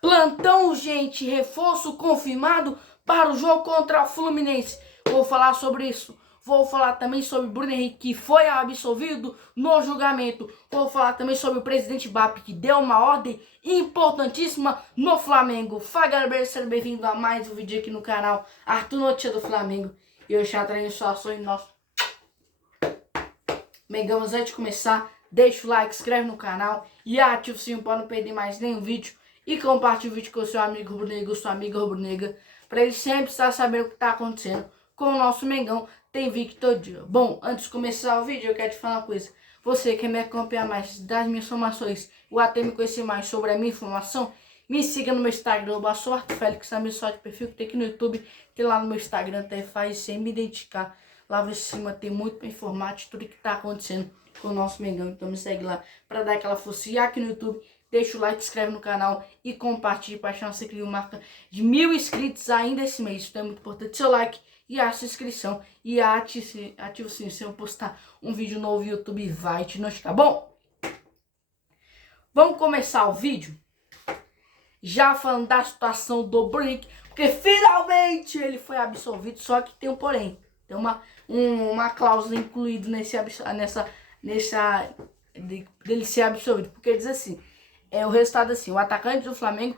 Plantão urgente, reforço confirmado para o jogo contra o Fluminense. Vou falar sobre isso. Vou falar também sobre Bruno Henrique, que foi absolvido no julgamento. Vou falar também sobre o presidente BAP, que deu uma ordem importantíssima no Flamengo. Fala galera, seja bem-vindo a mais um vídeo aqui no canal Arthur Notícia do Flamengo. E eu já trago informações nosso Mengão. Antes de começar, deixa o like, inscreve no canal e ativa o sininho para não perder mais nenhum vídeo. E compartilhe o vídeo com o seu amigo rubro-negro, sua amiga rubro-negra, para ele sempre estar sabendo o que está acontecendo com o nosso Mengão. Tem vídeo todo dia. Bom, antes de começar o vídeo, eu quero te falar uma coisa. Você quer me acompanhar mais das minhas informações ou até me conhecer mais sobre a minha informação? Me siga no meu Instagram, Arthur Félix, na minha foto de perfil que tem aqui no YouTube. Tem lá no meu Instagram, até faz sem me identificar. Lá em cima tem muito para informar de tudo que está acontecendo com o nosso Mengão. Então me segue lá para dar aquela força. E aqui no YouTube, deixa o like, inscreve no canal e compartilhe para achar você que marca de 1000 inscritos ainda esse mês. Então é muito importante seu like e a sua inscrição. E ative o sininho. Se eu postar um vídeo novo, o YouTube vai te notificar. Bom, vamos começar o vídeo já falando da situação do Bruno Henrique, porque finalmente ele foi absolvido, só que tem um porém. Tem uma cláusula incluída dele ser absolvido, porque diz assim, o resultado assim, o atacante do Flamengo,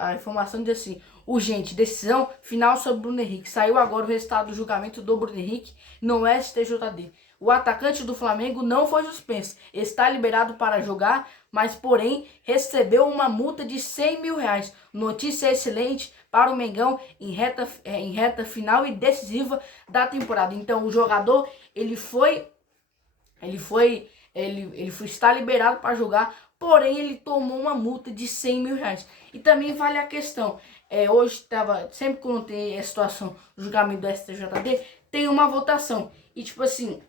a informação diz assim: urgente, decisão final sobre Bruno Henrique. Saiu agora o resultado do julgamento do Bruno Henrique no STJD. O atacante do Flamengo não foi suspenso, está liberado para jogar, mas porém recebeu uma multa de 100 mil reais. Notícia excelente para o Mengão em reta final e decisiva da temporada. Então o jogador ele está liberado para jogar, porém ele tomou uma multa de 100 mil reais. E também vale a questão, hoje sempre quando tem a situação do julgamento do STJD, tem uma votação. E tipo assim,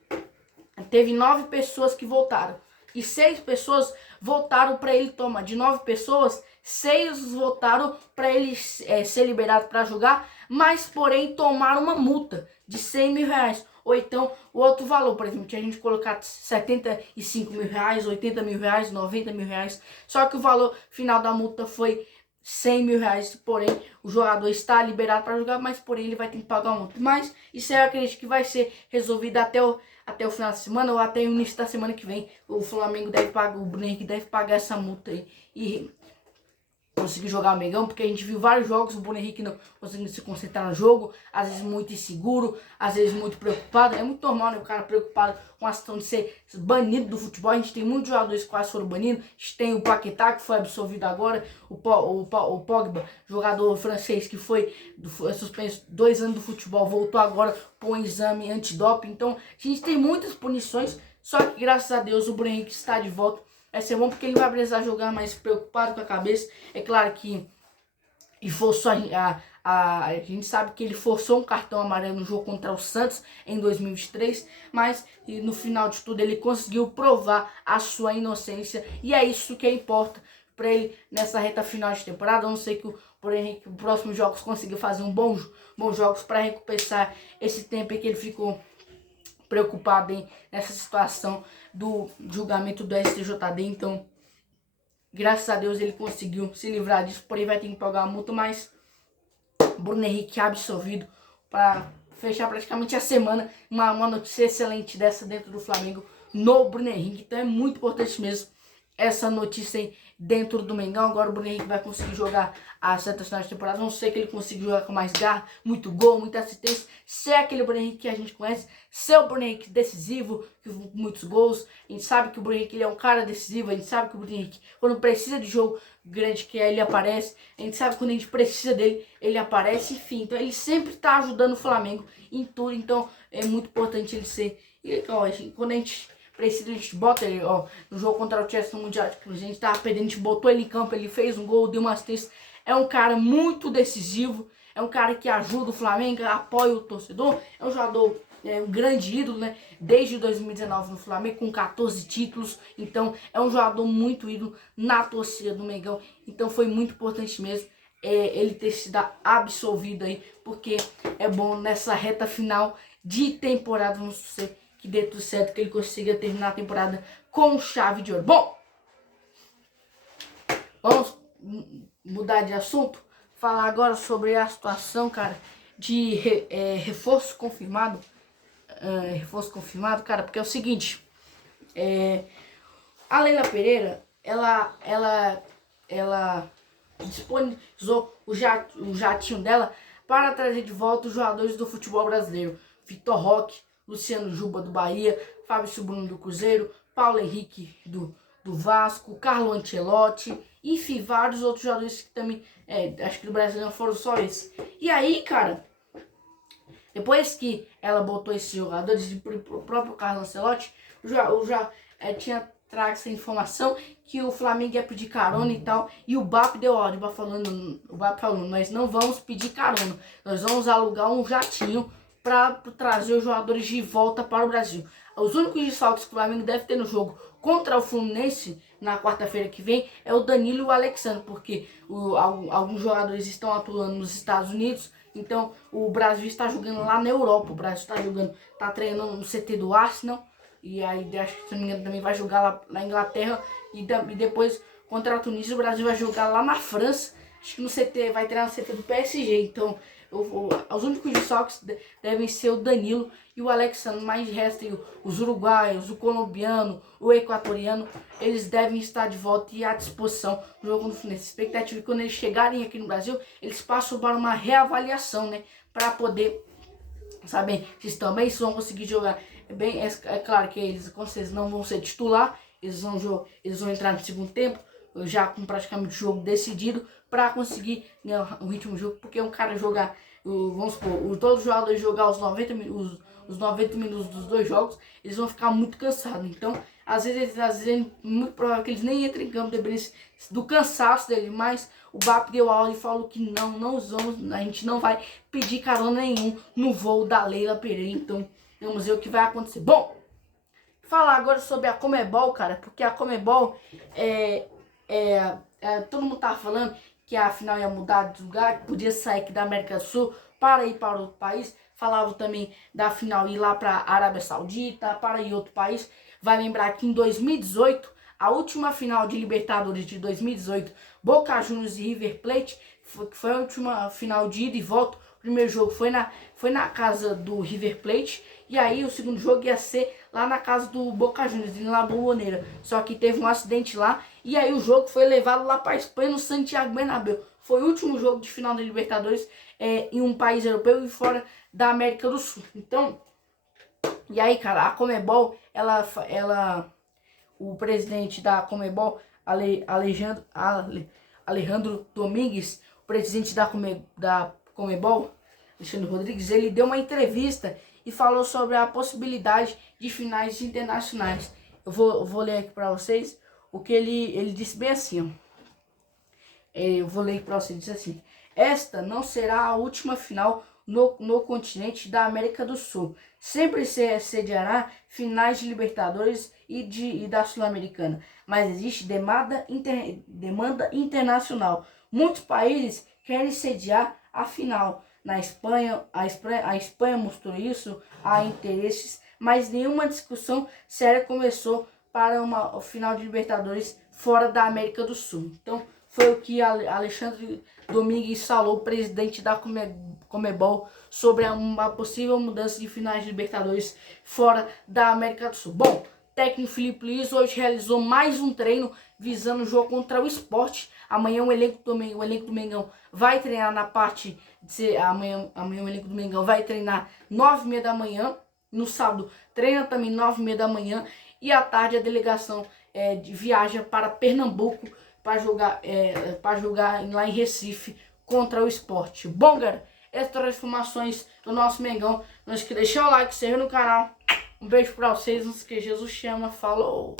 teve 9 pessoas que votaram. E 6 pessoas votaram para ele tomar. De 9 pessoas, 6 votaram para ele ser liberado para jogar, mas porém tomaram uma multa de 100 mil reais. Ou então o outro valor, por exemplo, tinha a gente colocar 75 mil reais, 80 mil reais, 90 mil reais. Só que o valor final da multa foi 100 mil reais, porém o jogador está liberado para jogar, mas porém ele vai ter que pagar uma multa. Mas isso eu acredito que vai ser resolvido até o final da semana ou até o início da semana que vem. O Flamengo deve pagar, o Bruno Henrique deve pagar essa multa aí e conseguir jogar o Mengão, porque a gente viu vários jogos o Bruno Henrique não conseguindo se concentrar no jogo, às vezes muito inseguro, às vezes muito preocupado. É muito normal, né, o cara preocupado com a questão de ser banido do futebol. A gente tem muitos jogadores que quase foram banidos. A gente tem o Paquetá, que foi absolvido agora, o Pogba, jogador francês que foi suspenso 2 anos do futebol, voltou agora por um exame antidoping. Então a gente tem muitas punições, só que graças a Deus o Bruno Henrique está de volta. Vai ser bom porque ele vai precisar jogar mais preocupado com a cabeça. É claro que e forçou a gente sabe que ele forçou um cartão amarelo no jogo contra o Santos em 2023, mas no final de tudo ele conseguiu provar a sua inocência e é isso que importa para ele nessa reta final de temporada. A não sei que o Henrique, nos próximos jogos, conseguiu fazer bons jogos para recompensar esse tempo em que ele ficou preocupado nessa situação do julgamento do STJD. Então, graças a Deus ele conseguiu se livrar disso, porém vai ter que pagar a multa, mas Bruno Henrique absolvido para fechar praticamente a semana. Uma notícia excelente dessa dentro do Flamengo no Bruno Henrique. Então é muito importante mesmo essa notícia aí dentro do Mengão. Agora o Bruno Henrique vai conseguir jogar a certa final de temporada. Não sei que ele consiga jogar com mais garra, muito gol, muita assistência. Ser aquele Bruno Henrique que a gente conhece, ser o Bruno Henrique decisivo, com muitos gols. A gente sabe que o Bruno Henrique ele é um cara decisivo. A gente sabe que o Bruno Henrique, quando precisa de jogo grande, que ele aparece. A gente sabe que quando a gente precisa dele, ele aparece. Enfim, então ele sempre está ajudando o Flamengo em tudo. Então é muito importante ele ser. E ó, quando a gente precisa, a gente bota ele, ó, no jogo contra o Chelsea no Mundial de Clubes, a gente tava perdendo, a gente botou ele em campo, ele fez um gol, deu uma assistência. É um cara muito decisivo, é um cara que ajuda o Flamengo, apoia o torcedor, é um jogador, um grande ídolo, né, desde 2019 no Flamengo, com 14 títulos. Então é um jogador muito ídolo na torcida do Mengão. Então foi muito importante mesmo ele ter sido absolvido aí, porque é bom nessa reta final de temporada, vamos dizer, que dê tudo certo, que ele consiga terminar a temporada com chave de ouro. Bom, vamos mudar de assunto, falar agora sobre a situação, cara, de reforço confirmado. Reforço confirmado, cara, porque é o seguinte, a Leila Pereira, ela disponibilizou o jatinho dela para trazer de volta os jogadores do futebol brasileiro. Vitor Roque, Luciano Juba do Bahia, Fábio Bruno do Cruzeiro, Paulo Henrique do Vasco, Carlo Ancelotti, enfim, vários outros jogadores que também, acho que do Brasil não foram só esses. E aí, cara, depois que ela botou esses jogadores, o próprio Carlo Ancelotti já tinha trago essa informação que o Flamengo ia pedir carona e tal, e o BAP deu ordem, o BAP falou, nós não vamos pedir carona, nós vamos alugar um jatinho para trazer os jogadores de volta para o Brasil. Os únicos desfalques que o Flamengo deve ter no jogo contra o Fluminense na quarta-feira que vem é o Danilo e o Alexandre, porque alguns jogadores estão atuando nos Estados Unidos, então o Brasil está jogando lá na Europa, o Brasil está treinando no CT do Arsenal, e aí acho que, se não me engano, também vai jogar lá na Inglaterra, e depois contra a Tunísia o Brasil vai jogar lá na França, acho que no CT, vai treinar no CT do PSG, então os únicos desfalques devem ser o Danilo e o Alexandre, mas restam os uruguaios, o colombiano, o equatoriano, eles devem estar de volta e à disposição no jogo do Fluminense. A expectativa é que quando eles chegarem aqui no Brasil, eles passam para uma reavaliação, né, para poder saber se estão bem, se vão conseguir jogar bem. É claro que eles com certeza não vão ser titular, eles vão entrar no segundo tempo, já com praticamente o jogo decidido, para conseguir ganhar o ritmo do jogo, porque um cara jogar, vamos supor, todos os jogadores jogar os 90 minutos dos dois jogos, eles vão ficar muito cansados. Então, às vezes é muito provável que eles nem entrem em campo do cansaço dele, mas o BAP deu aula e falou que a gente não vai pedir carona nenhum no voo da Leila Pereira. Então, vamos ver o que vai acontecer. Bom, falar agora sobre a Conmebol, cara, porque a Conmebol todo mundo tava falando que a final ia mudar de lugar, que podia sair aqui da América do Sul para ir para outro país. Falavam também da final ir lá para a Arábia Saudita, para ir outro país. Vai lembrar que em 2018, a última final de Libertadores de 2018, Boca Juniors e River Plate, que foi a última final de ida e volta. O primeiro jogo foi na casa do River Plate, e aí o segundo jogo ia ser lá na casa do Boca Juniors, em La Bombonera. Só que teve um acidente lá, e aí o jogo foi levado lá para a Espanha, no Santiago Bernabéu. Foi o último jogo de final da Libertadores em um país europeu e fora da América do Sul. Então, e aí, cara, a Conmebol, o presidente da Conmebol, Alejandro Domingues, o presidente da Conmebol, Alexandre Rodrigues, ele deu uma entrevista e falou sobre a possibilidade de finais internacionais. Eu vou ler aqui para vocês o que ele disse bem assim, ó. Eu vou ler para vocês, disse assim: esta não será a última final no continente da América do Sul. Sempre se sediará finais de Libertadores e da Sul-Americana, mas existe demanda internacional. Muitos países querem sediar a final. Na Espanha, a Espanha mostrou isso, há interesses, mas nenhuma discussão séria começou para uma final de Libertadores fora da América do Sul. Então, foi o que Alexandre Domingues falou, presidente da Conmebol, sobre uma possível mudança de finais de Libertadores fora da América do Sul. Bom, o técnico Felipe Luiz hoje realizou mais um treino visando o jogo contra o Sport. Amanhã o elenco do Mengão vai treinar na parte amanhã o elenco do Mengão vai treinar 9h30 da manhã. No sábado treina também 9h30 da manhã. E à tarde a delegação viaja para Pernambuco para jogar lá em Recife contra o Sport. Bom, galera, essas foram as informações do nosso Mengão. Não esqueça de deixar o like, se inscrever no canal. Um beijo pra vocês, não se esqueça, Jesus chama, falou!